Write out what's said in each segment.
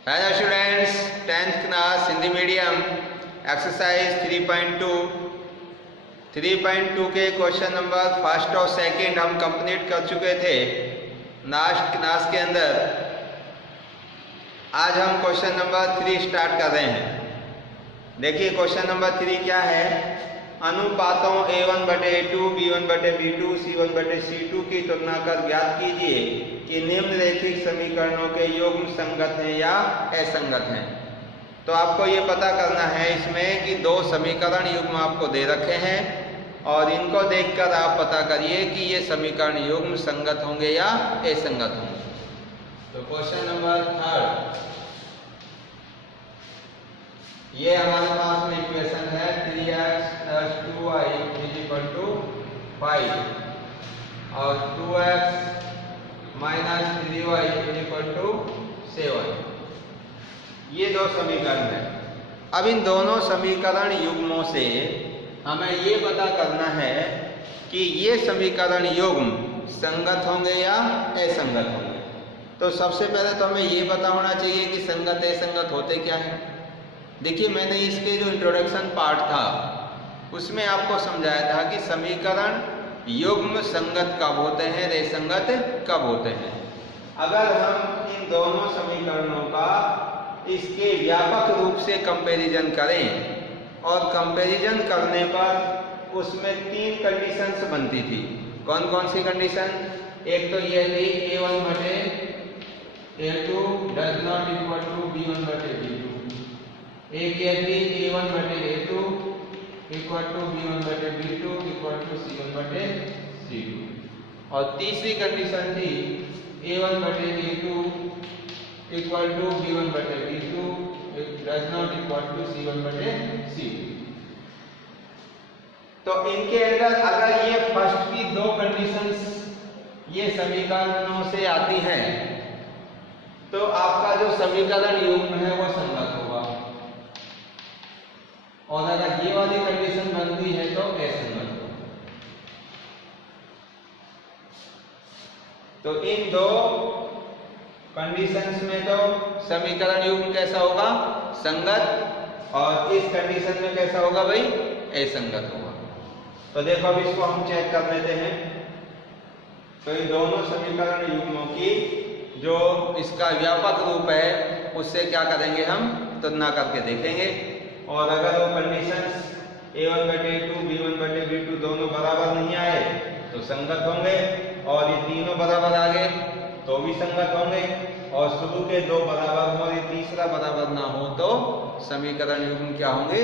Hello students, 10th class Hindi medium exercise 3.2 के question number first और second हम complete कर चुके थे लास्ट क्लास के अंदर। आज हम क्वेश्चन नंबर 3 स्टार्ट कर रहे हैं। देखिए क्वेश्चन नंबर 3 क्या है। अनुपातों A1/A2, B1/B2, C1/C2 की तुलना कर ज्ञात कीजिए कि निम्नलिखित समीकरणों के युग्म संगत हैं या असंगत हैं। तो आपको ये पता करना है इसमें कि दो समीकरण युग्म आपको दे रखे हैं और इनको देखकर आप पता करिए कि ये समीकरण युग्म संगत होंगे या असंगत होंगे। तो क्वेश्चन नंबर 3, ये हमारे पास में इक्वेशन है 3x + 2y = 5 और 2x - 3y = 7। ये दो समीकरण हैं। अब इन दोनों समीकरण युग्मों से हमें ये पता करना है कि ये समीकरण युग्म संगत होंगे या असंगत होंगे। तो सबसे पहले तो हमें ये पता होना चाहिए कि संगत असंगत होते क्या है। देखिए मैंने इसके जो इंट्रोडक्शन पार्ट था उसमें आपको समझाया था कि समीकरण युग्म संगत कब होते हैं, असंगत कब होते हैं। अगर हम इन दोनों समीकरणों का इसके व्यापक रूप से कंपैरिजन करें और कंपैरिजन करने पर उसमें 3 कंडीशंस बनती थी। कौन कौन सी कंडीशन? एक तो ये थी A1/A2 does not equal to B1/B2। एक ये थी A1/A2 equal to B1/B2 equal to C1/C2। और तीसरी कंडीशन थी A1/A2 equal to B1/B2 does not equal to C1/C2। तो इनके अंदर अगर ये फर्स्ट की दो कंडीशंस ये समीकरणों से आती हैं तो आपका जो समीकरण युग्म है वो संगत होगा, और अगर ये वाली कंडीशन बनती है तो असंगत होगा। तो इन दो कंडीशंस में तो समीकरण युग्म कैसा होगा? संगत। और इस कंडीशन में कैसा होगा भाई? असंगत होगा। तो देखो अब इसको हम चेक कर लेते हैं। तो इन दोनों समीकरण युग्मों की जो इसका व्यापक रूप है उससे क्या करेंगे, हम तुलना करके देखेंगे। और अगर वो कंडीशंस A1/A2 B1/B2 दोनों बराबर नहीं आए तो संगत होंगे, और ये तीनों बराबर आ गए तो भी संगत होंगे, और शुरू के दो बराबर हो और ये तीसरा बराबर ना हो तो समीकरण युग्म क्या होंगे?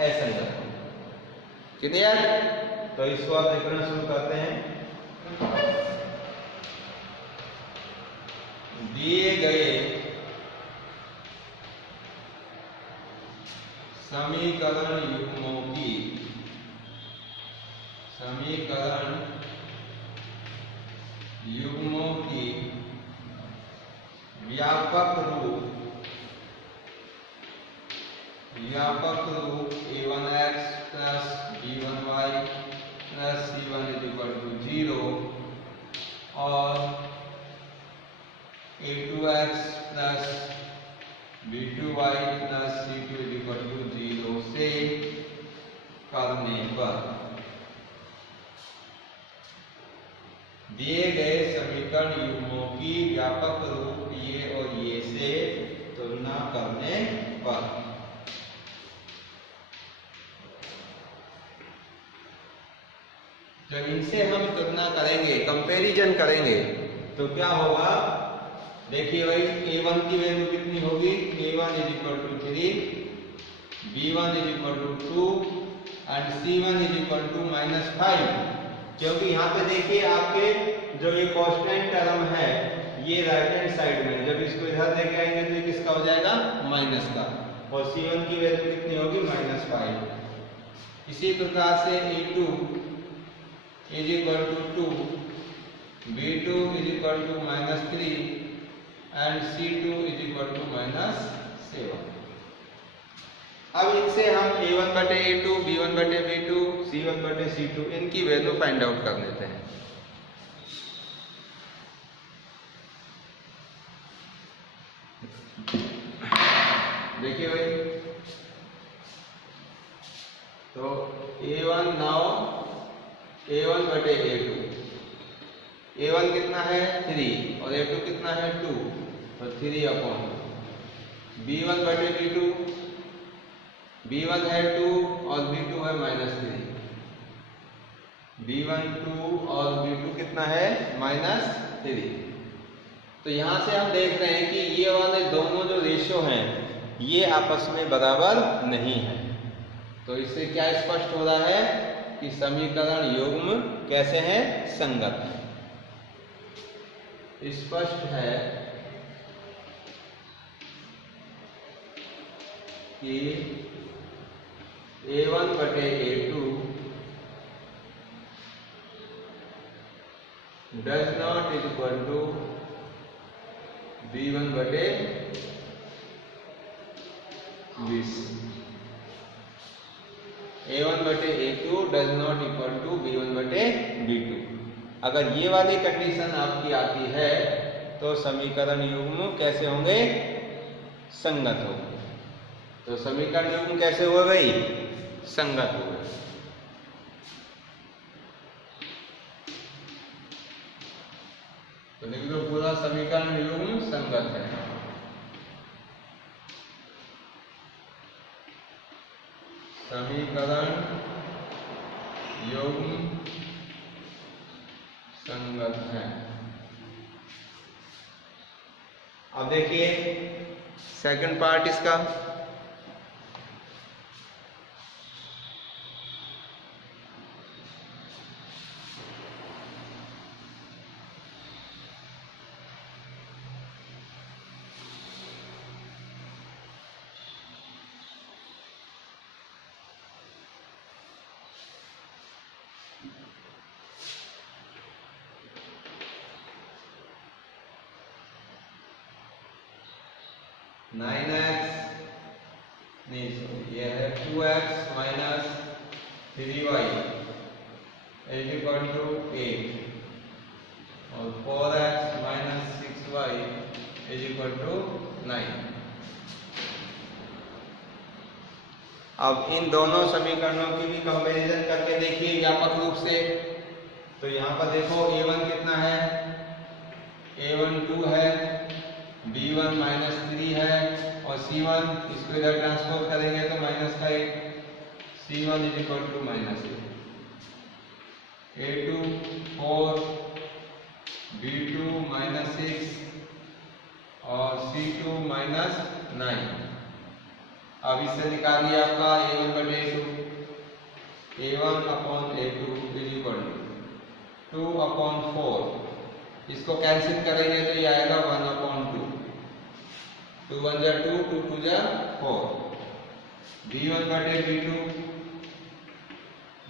असंगत होंगे। क्लियर? तो इसको आप देखना शुरू करते हैं। दिए गए समीकरण युग्मों की व्यापक रूप A1x + B1y + C1 = 0 और A2x + B2y + C2 = 0 से करने पर दिए गए समीकरण युग्मों की व्यापक रूप ये और ये से तुलना करने पर जब इनसे हम तुलना करेंगे, कंपैरिजन करेंगे तो क्या होगा? देखिए भाई A1 की वैल्यू कितनी होगी? A1 = 3, B1 = 2 and C1 = -5। क्योंकि यहाँ पे देखिए आपके जो ये कांस्टेंट टर्म है ये राइट हैंड साइड में, जब इसको इधर लेके आएंगे तो ये किसका हो जाएगा? माइनस का। और C1 की वैल्यू कितनी होगी? -5। इसी प्रकार से A2 = 2, B2 = -3 एंड C2 = -7। अब इनसे हम A1/A2 B1/B2 C1/C2 इनकी वैल्यू फाइंड आउट कर लेते हैं। देखिए भाई, तो A1 नाउ A1 बटे A2, A1 कितना है 3 और A2 कितना है 2, तो 3 अपॉन B1 बटे B2, B1 है 2 और B2 है -3, B1 2 और B2 कितना है -3। तो यहाँ से हम देख रहे हैं कि ये वाले दोनों जो रेशियो हैं ये आपस में बराबर नहीं है। तो इससे क्या स्पष्ट हो रहा है कि समीकरण युग्म कैसे हैं, संगत है। स्पष्ट है कि A1 बटे A2 does not equal to B1 बटे B2। A1 बटे A2 does not equal to B1 बटे B2। अगर ये वाली कंडीशन आपकी आती है तो समीकरण युग्म कैसे होंगे, संगत होंगे। तो समीकरण युग्म कैसे हुआ भाई, संगत हो गए। तो लिख दो पूरा समीकरण युग्म संगत है। समीकरण युग्म संगत है। अब देखिए सेकंड पार्ट इसका, ये है 2x minus 3y is equal to 8 और 4x minus 6y is equal to 9। अब इन दोनों समीकरणों की भी कंपैरिजन करके देखिए व्यापक रूप से। तो यहाँ पर देखो A1 कितना है, A1 2 है, B1 -3 है और C1 इसको इधर ट्रांसफर करेंगे तो -5, C1 is equal to -8, A2 4, B2 -6 और C2 -9। अब इससे निकालिए आपका A1 बटे A2, A1 upon A2 is equal to 2 upon 4, इसको कैंसिल करेंगे तो ये आएगा 1 अपॉन 2, 2 1 जा 2, 2 2 जा 4। B1 बटे B2,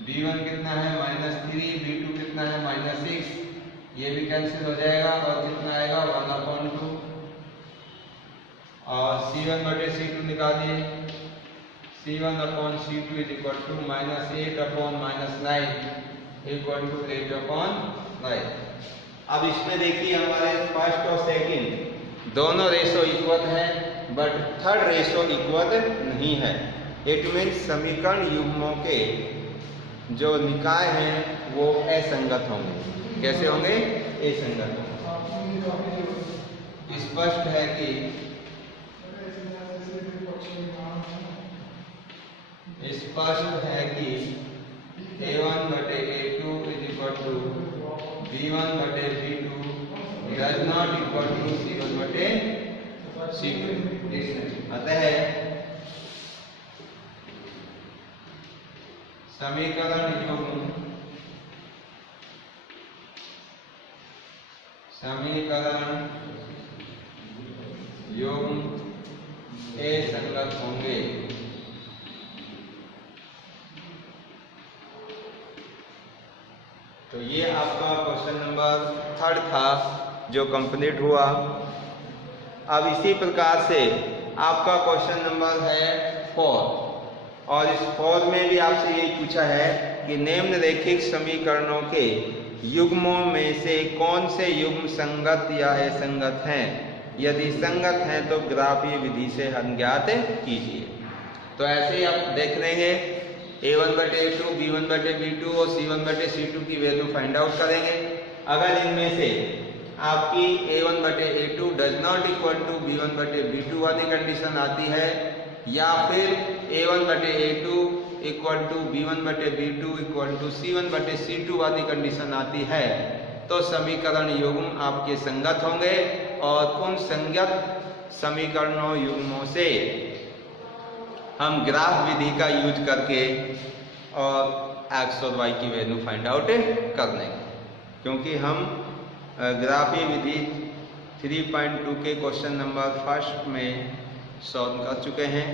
B1 कितना है -3, B2 कितना है -6, ये भी कैंसिल हो जाएगा और कितना आएगा 1 अपॉन 2। और C1 बटे C2 निकालिए, C1 upon C2 is equal to -8 upon -9 equal to 8 upon 9। अब इसमें देखिए हमारे फर्स्ट और सेकंड दोनों रेशो इक्वल है बट थर्ड रेशो इक्वल नहीं है। इट मीन्स समीकरण युग्मों के जो निकाय हैं वो असंगत होंगे। कैसे होंगे? असंगत होंगे। स्पष्ट है कि A1 बटे A2 is equal to B1 बटे B2 does not equal to C1 बटे C2। अतः समीकरण युग्म असंगत होंगे। तो ये आपका क्वेश्चन नंबर 3 था जो कंप्लीट हुआ। अब इसी प्रकार से आपका क्वेश्चन नंबर है 4 और इस 4 में भी आपसे यही पूछा है कि निम्नलिखित समीकरणों के युग्मों में से कौन से युग्म संगत या असंगत हैं। यदि संगत हैं तो ग्राफीय विधि से हल ज्ञात कीजिए। तो ऐसे ही आप देख लेंगे a1/a2, b1/b2 और c1/c2 की वैल्यू फाइंड आउट करेंगे। अगर इनमें से आपकी a1/a2 does not equal to b1/b2 वाली कंडीशन आती है या फिर a1/a2 equal to b1/b2 equal to c1/c2 वाली कंडीशन आती है तो समीकरण युग्म आपके संगत होंगे और उन संगत समीकरणों युग्मों से हम ग्राफ विधि का यूज करके और x और y की वैल्यू फाइंड आउट कर लेंगे। क्योंकि हम ग्राफीय विधि 3.2 के क्वेश्चन नंबर 1 में सॉल्व कर चुके हैं,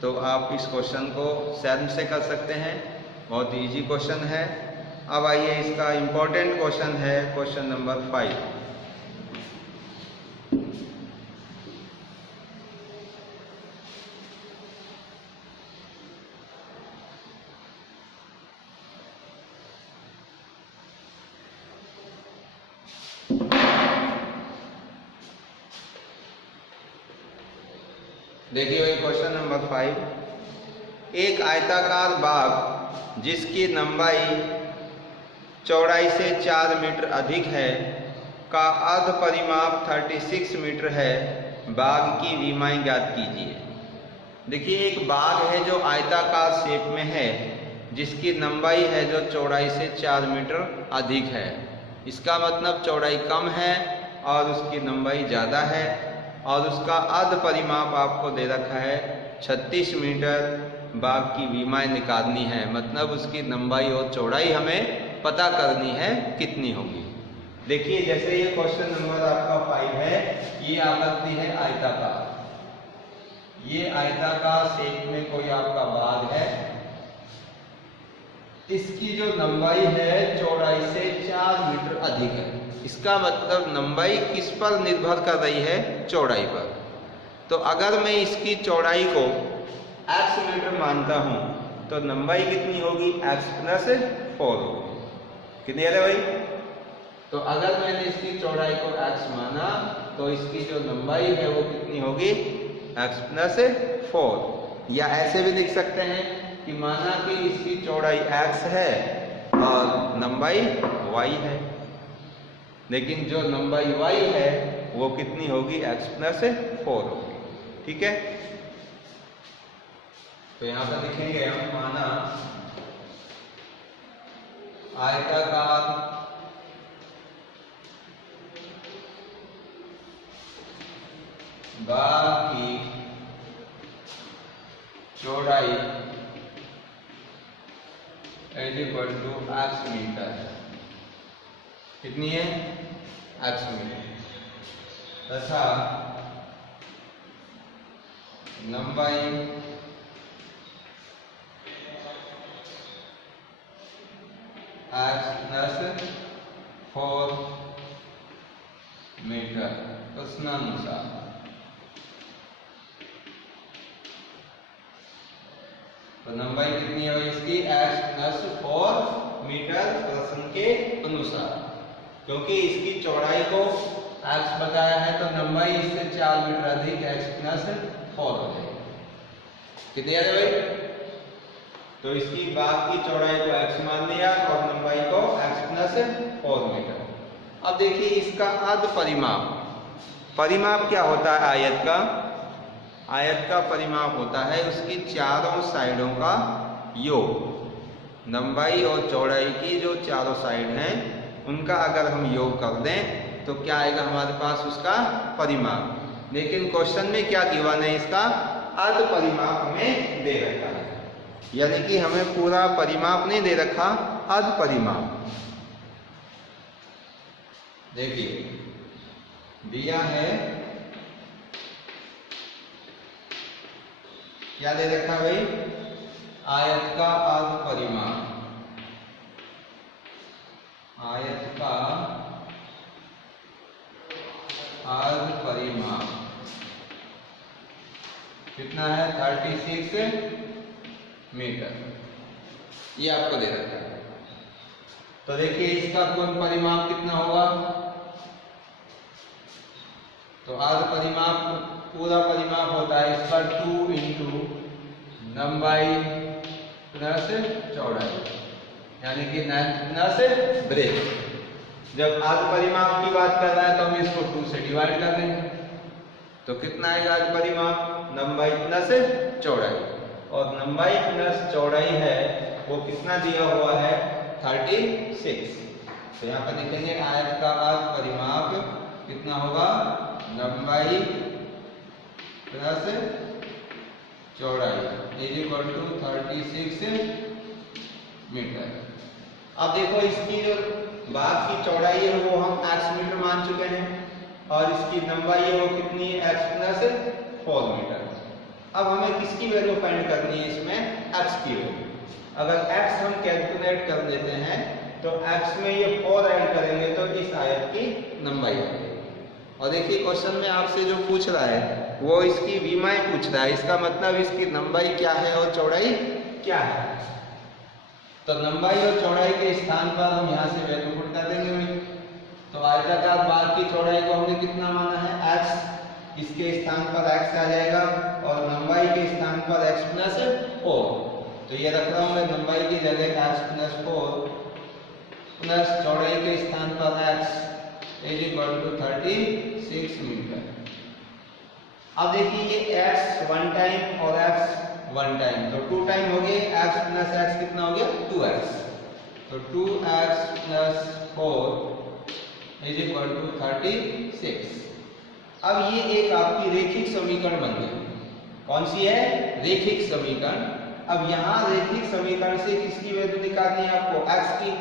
तो आप इस क्वेश्चन को सेल्फ से कर सकते हैं। बहुत इजी क्वेश्चन है। अब आइए इसका इम्पोर्टेंट क्वेश्चन है क्वेश्चन नंबर 5। देखिए वही क्वेश्चन नंबर 5। एक आयताकार बाग जिसकी लंबाई चौड़ाई से 4 मीटर अधिक है का अर्ध परिमाप 36 मीटर है। बाग की विमाएं ज्ञात कीजिए। देखिए एक बाग है जो आयताकार शेप में है, जिसकी लंबाई है जो चौड़ाई से 4 मीटर अधिक है। इसका मतलब चौड़ाई कम है और उसकी लंबाई ज़्यादा है और उसका अर्ध परिमाप आपको दे रखा है 36 मीटर। बाग की विमाएं निकालनी है, मतलब उसकी लंबाई और चौड़ाई हमें पता करनी है कितनी होगी। देखिए जैसे ये क्वेश्चन नंबर आपका 5 है, ये आकृति है आयताकार। ये आयताकार शेप में कोई आपका बाग है। इसकी जो लंबाई है चौड़ाई से 4 मीटर अधिक है। इसका मतलब लंबाई किस पर निर्भर कर रही है? चौड़ाई पर। तो अगर मैं इसकी चौड़ाई को x मीटर मानता हूं तो लंबाई कितनी होगी? x + 4 होगी। क्लियर है भाई? तो अगर मैंने इसकी चौड़ाई को x माना तो इसकी जो लंबाई है वो कितनी होगी? x + 4। या ऐसे भी लिख सकते हैं कि माना कि इसकी चौड़ाई x है और लंबाई y है, लेकिन जो लंबाई y है वो कितनी होगी? x + 4 होगी। ठीक है, तो यहां पर लिखेंगे हम, माना आयताकार बाग की चौड़ाई x मीटर है। कितनी है? x मीटर। तथा लंबाई x + 4 मीटर प्रश्नानुसार। तो लंबाई कितनी है इसकी? x + 4 मीटर प्रश्न के अनुसार। क्योंकि इसकी चौड़ाई को x बताया है तो लंबाई इससे 4 मीटर अधिक x + 4 हो जाएगी। क्लियर है भाई? तो इसकी बाग की चौड़ाई को x मान लिया और लंबाई को x + 4 मीटर। अब देखिए इसका अर्ध परिमाप। परिमाप क्या होता है आयत का? आयत का परिमाप होता है उसकी चारों साइडों का योग। लंबाई और चौड़ाई की जो चारों साइड हैं उनका अगर हम योग कर दें तो क्या आएगा हमारे पास? उसका परिमाप। लेकिन क्वेश्चन में क्या गिवन है? इसका अर्ध परिमाप हमें दे रखा है, यानी कि हमें पूरा परिमाप नहीं दे रखा, अर्ध परिमाप। देखिए दिया है, क्या दे रखा भाई? आयत का अर्ध परिमाप। आयत का अर्ध परिमाप कितना है? 36 मीटर। ये आपको दे रखा है। तो देखिए इसका कुल परिमाप कितना होगा? तो आर्ध परिमाप पूरा परिमाप होता है इस पर 2 इंटू लंबाई प्लस चौड़ाई, यानी कि प्लस ब्रेथ। जब आर्ध परिमाप की बात कर रहा है तो हम इसको 2 से डिवाइड कर देंगे, तो कितना आएगा आर्ध परिमाप? लंबाई प्लस चौड़ाई, और लंबाई प्लस चौड़ाई है वो कितना दिया हुआ है? 36। तो यहाँ पर लिखेंगे आयत का आर्ध परिमाप कितना होगा? लंबाई प्लस चौड़ाई इज इक्वल टू 36 मीटर। अब देखो इसकी जो बाग की चौड़ाई है वो हम x मीटर मान चुके हैं, और इसकी लंबाई है वो कितनी है? x प्लस 4 मीटर। अब हमें किसकी वैल्यू फाइंड करनी है इसमें? x की वैल्यू। अगर x हम कैलकुलेट कर लेते हैं तो x में ये 4 ऐड करेंगे तो इस आयत की लंबाई आएगी। और देखिए क्वेश्चन में आपसे जो पूछ रहा है वो इसकी विमाएं पूछ रहा है, इसका मतलब इसकी लंबाई क्या है और चौड़ाई क्या है। तो लंबाई और चौड़ाई के स्थान पर हम यहाँ से वैल्यू पुट कर देंगे भाई। तो आयताकार बाग की चौड़ाई को हमने कितना माना है? x, इसके स्थान पर x आ जाएगा, और लंबाई के स्थान पर x प्लस 4। तो ये रख रहा हूँ मैं लंबाई की जगह x प्लस 4 प्लस चौड़ाई के स्थान पर x इज इक्वल टू 36 मीटर। अब देखिए ये x 1 टाइम और x 1 टाइम, तो 2 टाइम हो गए। x प्लस x कितना हो गया? 2x। तो 2x plus 4 is equal to 36। अब ये एक आपकी रेखिक समीकरण बन गई। कौन सी है? रेखिक समीकरण। अब यहाँ रेखिक समीकरण से किसकी वैल्यू निकालनी है आपको? x की।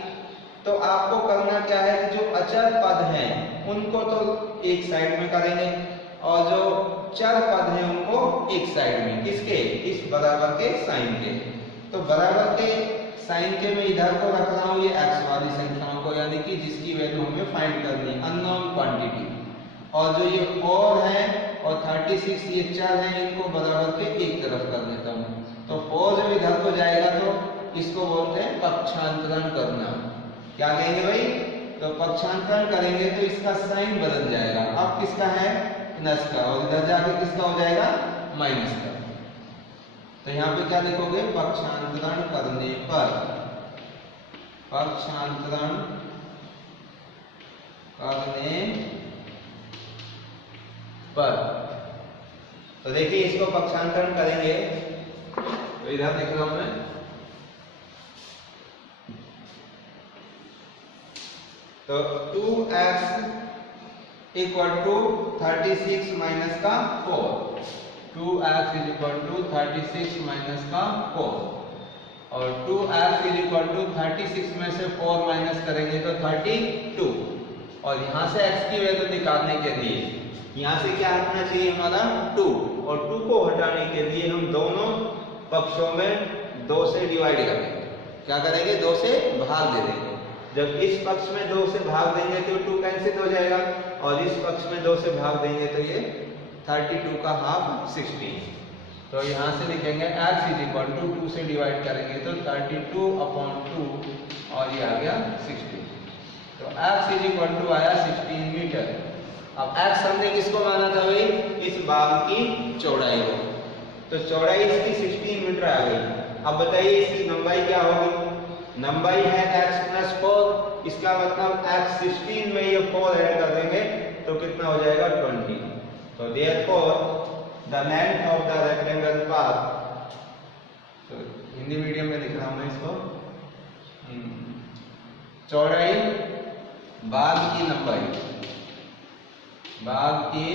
तो आपको करना क्या है कि जो अचर पद हैं उनको तो एक साइड में करेंगे, और जो चर पद हैं उनको एक साइड में। किसके? इस बराबर के साइन के। तो बराबर के साइन के मैं इधर को रख रहा हूँ ये x वाली संख्याओं को, यानी कि जिसकी वैल्यू हमें फाइंड करनी है, अननोन क्वांटिटी। और जो ये 4 है और 36 ये चर हैं, इनको बराबर के एक तरफ कर देता हूँ। तो 4 जब इधर को जाएगा तो इसको बोलते हैं पक्षांतरण करना। क्या कहेंगे भाई? तो पक्षांतरण करेंगे तो इसका साइन बदल जाएगा। अब किसका है? प्लस का, और इधर जाके किसका हो जाएगा? माइनस का। तो यहाँ पे क्या लिखोगे? पक्षांतरण करने पर, पक्षांतरण करने पर। तो देखिए इसको पक्षांतरण करेंगे तो इधर लिख रहा हूं मैं, तो 2x इक्वल टू 36 माइनस का 4, 2x is equal to 36 minus का 4, और 2x इज इक्वल टू 36 में से 4 माइनस करेंगे तो 32, और यहाँ से x की वैल्यू निकालने के लिए यहाँ से क्या हटना चाहिए हमारा? 2, और 2 को हटाने के लिए हम दोनों पक्षों में 2 से डिवाइड करेंगे। क्या करेंगे? 2 से भाग दे देंगे। जब इस पक्ष में 2 से भाग देंगे तो 2 कैंसिल हो जाएगा, और इस पक्ष में 2 से भाग देंगे तो ये 32 का हाफ 16। तो यहाँ से लिखेंगे x इज इक्वल टू 2 से डिवाइड करेंगे तो 32/2, और ये आ गया 16। तो x इज इक्वल टू आया 16 मीटर। अब x हमने किसको माना था भाई? इस बाग की चौड़ाई को। तो चौड़ाई इसकी 16 मीटर आ गई। अब बताइए इसकी लंबाई क्या होगी? लंबाई है x प्लस 4, इसका मतलब x 16 में ये 4 ऐड कर देंगे तो कितना हो जाएगा? 20। तो therefore the length of the rectangle path, तो हिंदी मीडियम में लिख रहा हूं मैं इसको, चौड़ाई बाग की लंबाई, बाग की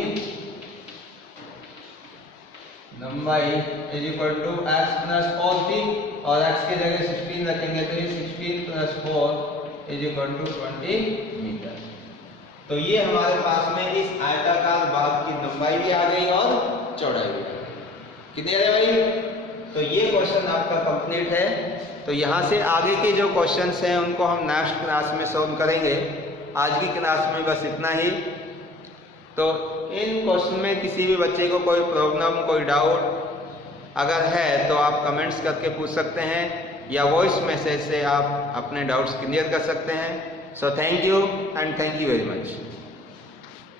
लंबाई is equal to x plus 4 थी, और x की जगह 16 रखेंगे तो ये 16 प्लस 4 इज इक्वल टू 20 मीटर। तो ये हमारे पास में इस आयताकार बाग की लंबाई भी आ गई और चौड़ाई भी आ गई। कितने है भाई? तो ये क्वेश्चन आपका कंप्लीट है। तो यहाँ से आगे के जो क्वेश्चंस हैं उनको हम नेक्स्ट क्लास में सॉल्व करेंगे। आज की क्लास में बस इतना ही। तो इन क्वेश्चन में किसी भी बच्चे को कोई प्रॉब्लम, कोई डाउट अगर है तो आप कमेंट्स करके पूछ सकते हैं, या वॉइस मैसेज से आप अपने डाउट्स क्लियर कर सकते हैं। So thank you and thank you very much.